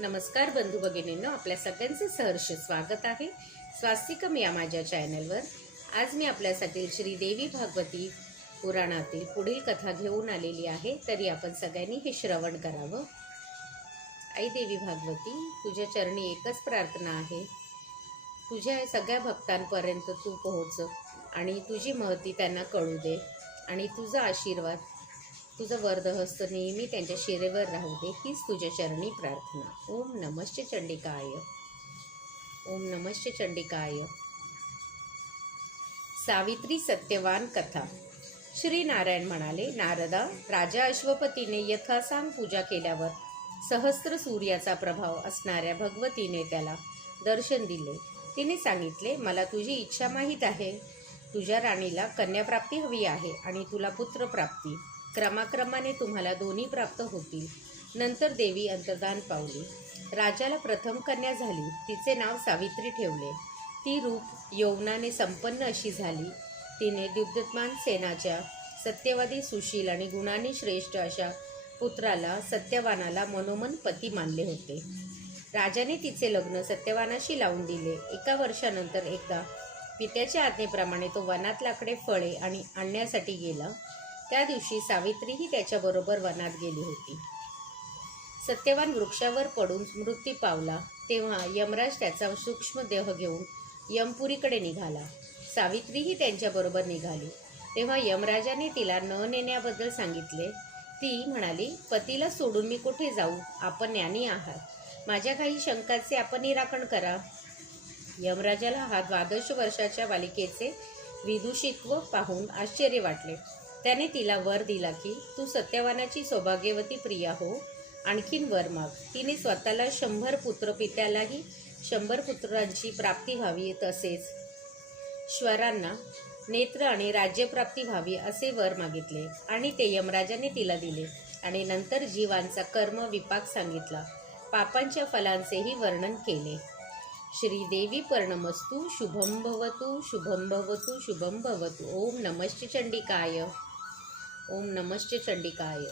नमस्कार बंधू भगिनींनो आपल्या सगळ्यांचं सहर्ष स्वागत आहे. स्वास्तिकम या माझ्या चॅनलवर. आज मी आपल्यासाठी श्रीदेवी भागवती पुराणातील पुढील कथा घेऊन आलेली आहे. तरी आपण सगळ्यांनी हे श्रवण करावं. आई देवी भागवती तुझ्या चरणी एकच प्रार्थना आहे. तुझ्या सगळ्या भक्तांपर्यंत तू पोहोच आणि तुझी महती त्यांना कळू दे आणि तुझा आशीर्वाद तुझं वरदहस्त नेहमी त्यांच्या शिरेवर राहू दे हीच तुझ्या चरणी प्रार्थना. ओम नमश्च चंडिकाय. ओम नमश्च चंडिकाय. सावित्री सत्यवान कथा. श्री नारायण म्हणाले नारदा राजा अश्वपतीने यथासांग पूजा केल्यावर सहस्त्र सूर्याचा प्रभाव असणाऱ्या भगवतीने त्याला दर्शन दिले. तिने सांगितले मला तुझी इच्छा माहीत आहे. तुझ्या राणीला कन्याप्राप्ती हवी आहे आणि तुला पुत्रप्राप्ती. क्रमाक्रमाने तुम्हाला दोन्ही प्राप्त होतील. नंतर देवी अंतर्धान पावली. राजाला प्रथम कन्या झाली. तिचे नाव सावित्री ठेवले. ती रूप यौवनाने संपन्न अशी झाली. तिने दिग्दत्मान सेनाच्या सत्यवादी सुशील आणि गुणाने श्रेष्ठ अशा पुत्राला सत्यवानाला मनोमन पती मानले होते. राजाने तिचे लग्न सत्यवानाशी लावून दिले. एका वर्षानंतर एकदा पित्याच्या आज्ञेप्रमाणे तो वनात लाकडे फळे आणि आणण्यासाठी गेला. त्या दिवशी सावित्रीही त्याच्याबरोबर वनात गेली होती. सत्यवान वृक्षावर पडून मृत्यू पावला तेव्हा यमराज त्याचा सूक्ष्म देह घेऊन यमपुरीकडे निघाला. सावित्रीही त्यांच्याबरोबर निघाली. तेव्हा यमराजाने तिला न नेण्याबद्दल सांगितले. ती म्हणाली पतीला सोडून मी कुठे जाऊ? आपण ज्ञानी आहात. माझ्या काही शंकाचे आपण निराकरण करा. यमराजाला हा द्वादश वर्षाच्या बालिकेचे विदुषित्व पाहून आश्चर्य वाटले. त्याने तिला वर दिला की तू सत्यवानाची सौभाग्यवती प्रिया हो. आणखीन वर माग. तिने स्वतःला शंभर पुत्र पित्यालाही शंभर पुत्रांची प्राप्ती व्हावी तसेच श्वरांना नेत्र आणि राज्यप्राप्ती व्हावी असे वर मागितले आणि ते यमराजाने तिला दिले आणि नंतर जीवांचा कर्म विपाक सांगितला. पापांच्या फलांचेही वर्णन केले. श्रीदेवी पर्णमस्तु शुभं भवतु शुभं भवतु शुभं भवतु. ओम नमश्च चंडिकाय. ओम नमश्च चंडिकाय.